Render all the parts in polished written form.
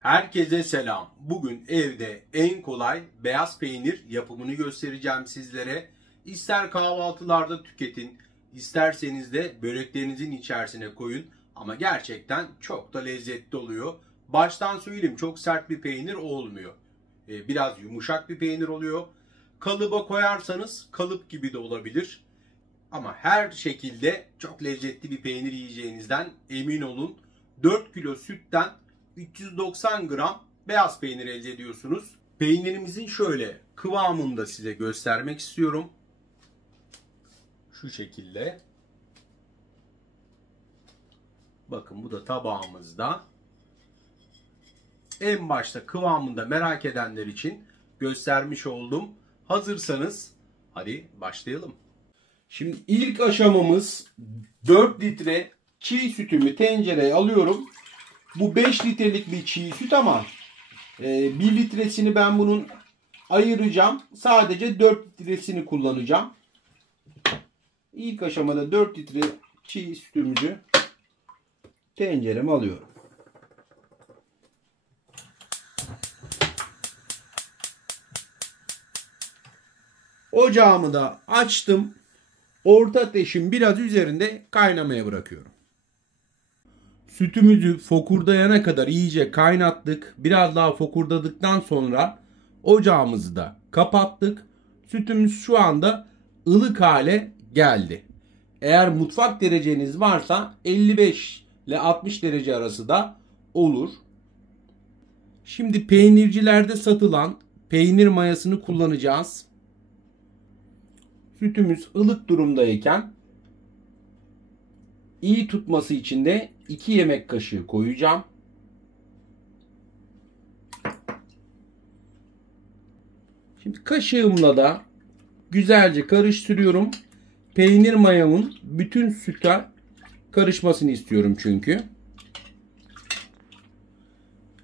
Herkese selam. Bugün evde en kolay beyaz peynir yapımını göstereceğim sizlere. İster kahvaltılarda tüketin, isterseniz de böreklerinizin içerisine koyun. Ama gerçekten çok da lezzetli oluyor. Baştan söyleyeyim, çok sert bir peynir olmuyor. Biraz yumuşak bir peynir oluyor. Kalıba koyarsanız kalıp gibi de olabilir. Ama her şekilde çok lezzetli bir peynir yiyeceğinizden emin olun. 4 kilo sütten 390 gram beyaz peynir elde ediyorsunuz. Peynirimizin şöyle kıvamını da size göstermek istiyorum. Şu şekilde. Bakın, bu da tabağımızda. En başta kıvamında merak edenler için göstermiş oldum. Hazırsanız hadi başlayalım. Şimdi ilk aşamamız 4 litre çiğ sütümü tencereye alıyorum. Bu 5 litrelik bir çiğ süt ama 1 litresini ben bunun ayıracağım. Sadece 4 litresini kullanacağım. İlk aşamada 4 litre çiğ sütümüzü tencereme alıyorum. Ocağımı da açtım. Orta ateşin biraz üzerinde kaynamaya bırakıyorum. Sütümüzü fokurdayana kadar iyice kaynattık. Biraz daha fokurdadıktan sonra ocağımızı da kapattık. Sütümüz şu anda ılık hale geldi. Eğer mutfak dereceniz varsa 55 ile 60 derece arası da olur. Şimdi peynircilerde satılan peynir mayasını kullanacağız. Sütümüz ılık durumdayken iyi tutması için de 2 yemek kaşığı koyacağım. Şimdi kaşığımla da güzelce karıştırıyorum. Peynir mayamın bütün süte karışmasını istiyorum çünkü.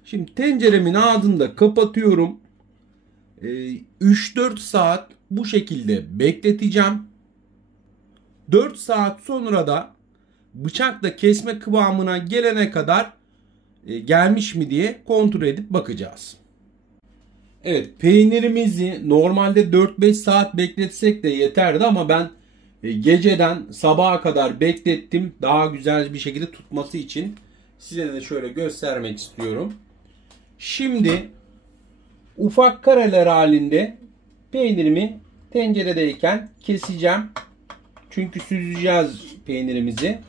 Şimdi tenceremin ağzını da kapatıyorum. 3-4 saat bu şekilde bekleteceğim. 4 saat sonra da bıçakla kesme kıvamına gelene kadar gelmiş mi diye kontrol edip bakacağız. Evet, peynirimizi normalde 4-5 saat bekletsek de yeterdi ama ben geceden sabaha kadar beklettim. Daha güzel bir şekilde tutması için size de şöyle göstermek istiyorum. Şimdi ufak kareler halinde peynirimi tenceredeyken keseceğim. Çünkü süzeceğiz peynirimizi.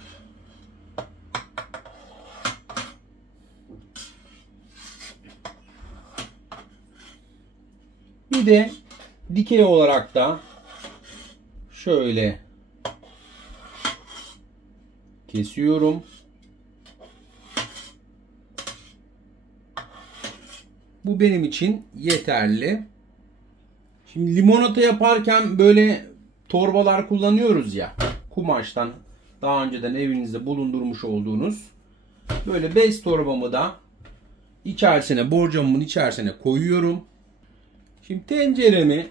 Bir de dikey olarak da şöyle kesiyorum. Bu benim için yeterli. Şimdi limonata yaparken böyle torbalar kullanıyoruz ya. Kumaştan daha önceden evinizde bulundurmuş olduğunuz. Böyle bez torbamı da borcamımın içerisine koyuyorum. Şimdi tenceremi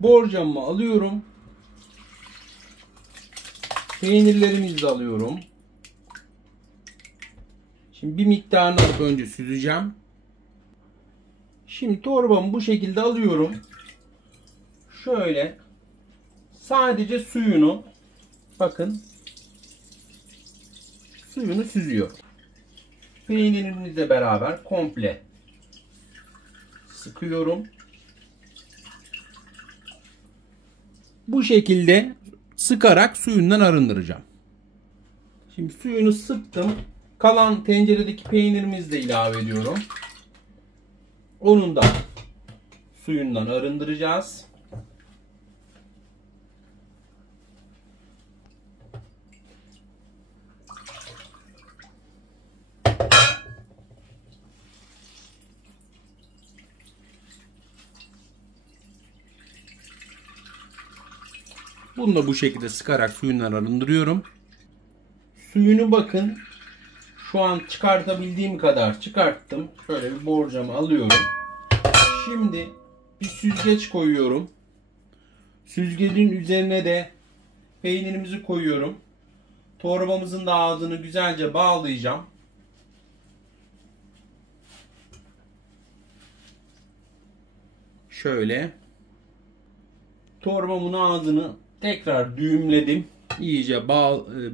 borcamıma alıyorum. Peynirlerimizi de alıyorum. Şimdi bir miktarını alıp önce süzeceğim. Şimdi torbamı bu şekilde alıyorum. Şöyle sadece suyunu, bakın, suyunu süzüyor. Peynirimizle beraber komple sıkıyorum. Bu şekilde sıkarak suyundan arındıracağım. Şimdi suyunu sıktım. Kalan tenceredeki peynirimizi de ilave ediyorum. Onun da suyundan arındıracağız. Bunu da bu şekilde sıkarak suyundan arındırıyorum. Suyunu bakın, şu an çıkartabildiğim kadar çıkarttım. Şöyle bir borcamı alıyorum. Şimdi bir süzgeç koyuyorum. Süzgecin üzerine de peynirimizi koyuyorum. Torbamızın da ağzını güzelce bağlayacağım. şöyle torbamın ağzını tekrar düğümledim. İyice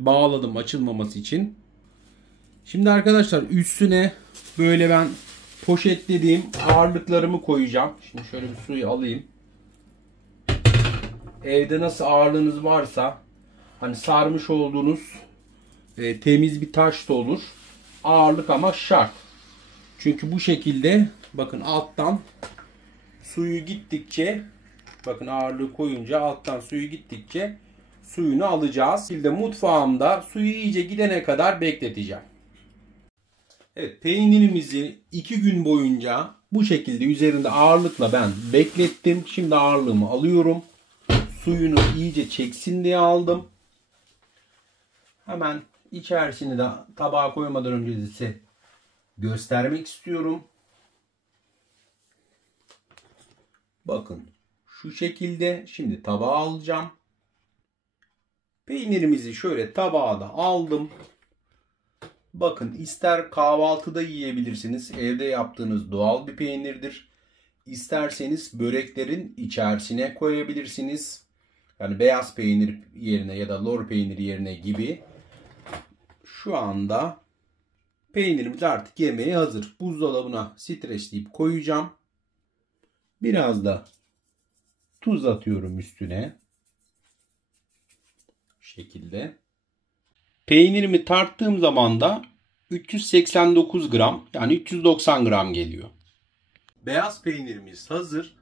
bağladım açılmaması için. Şimdi arkadaşlar üstüne böyle ben poşetlediğim ağırlıklarımı koyacağım. Şimdi şöyle bir suyu alayım. Evde nasıl ağırlığınız varsa hani sarmış olduğunuz temiz bir taş da olur. Ağırlık ama şart. Çünkü bu şekilde bakın alttan suyu gittikçe, bakın ağırlığı koyunca alttan suyu gittikçe suyunu alacağız. Şimdi mutfağımda suyu iyice gidene kadar bekleteceğim. Evet, peynirimizi 2 gün boyunca bu şekilde üzerinde ağırlıkla ben beklettim. Şimdi ağırlığımı alıyorum. Suyunu iyice çeksin diye aldım. Hemen içerisini de tabağa koymadan önce size göstermek istiyorum. Bakın şu şekilde. Şimdi tabağa alacağım. Peynirimizi şöyle tabağa da aldım. Bakın ister kahvaltıda yiyebilirsiniz. Evde yaptığınız doğal bir peynirdir. İsterseniz böreklerin içerisine koyabilirsiniz. Yani beyaz peynir yerine ya da lor peyniri yerine gibi. Şu anda peynirimiz artık yemeğe hazır. Buzdolabına streçleyip koyacağım. Biraz da tuz atıyorum üstüne. Bu şekilde. Peynirimi tarttığım zaman da 389 gram yani 390 gram geliyor. Beyaz peynirimiz hazır.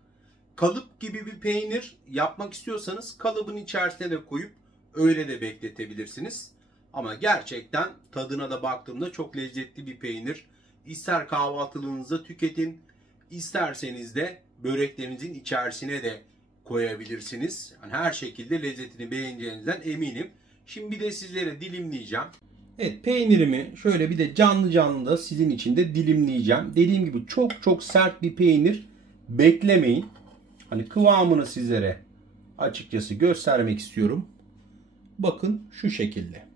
Kalıp gibi bir peynir yapmak istiyorsanız kalıbın içerisine de koyup öyle de bekletebilirsiniz. Ama gerçekten tadına da baktığımda çok lezzetli bir peynir. İster kahvaltılığınızda tüketin, isterseniz de böreklerinizin içerisine de koyabilirsiniz. Yani her şekilde lezzetini beğeneceğinizden eminim. Şimdi bir de sizlere dilimleyeceğim. Evet, peynirimi şöyle bir de canlı canlı da sizin için de dilimleyeceğim. Dediğim gibi çok çok sert bir peynir beklemeyin. Hani kıvamını sizlere açıkçası göstermek istiyorum. Bakın şu şekilde.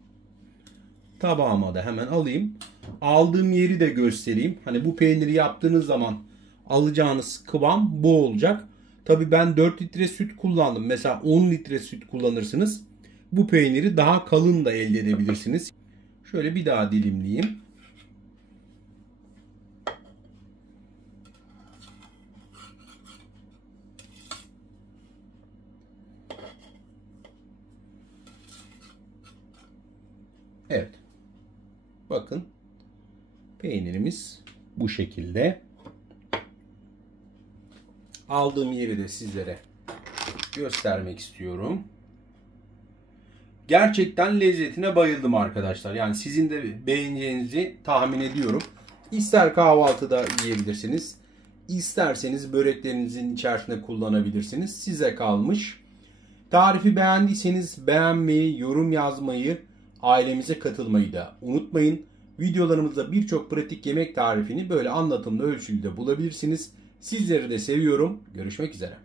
Tabağıma da hemen alayım. Aldığım yeri de göstereyim. Hani bu peyniri yaptığınız zaman alacağınız kıvam bu olacak. Tabii ben 4 litre süt kullandım. Mesela 10 litre süt kullanırsınız. Bu peyniri daha kalın da elde edebilirsiniz. Şöyle bir daha dilimleyeyim. Evet. Bakın. Peynirimiz bu şekilde. Aldığım yeri de sizlere göstermek istiyorum. Gerçekten lezzetine bayıldım arkadaşlar. Yani sizin de beğeneceğinizi tahmin ediyorum. İster kahvaltıda yiyebilirsiniz. İsterseniz böreklerinizin içerisinde kullanabilirsiniz. Size kalmış. Tarifi beğendiyseniz beğenmeyi, yorum yazmayı, ailemize katılmayı da unutmayın. Videolarımızda birçok pratik yemek tarifini böyle anlatımlı ölçüde bulabilirsiniz. Sizleri de seviyorum. Görüşmek üzere.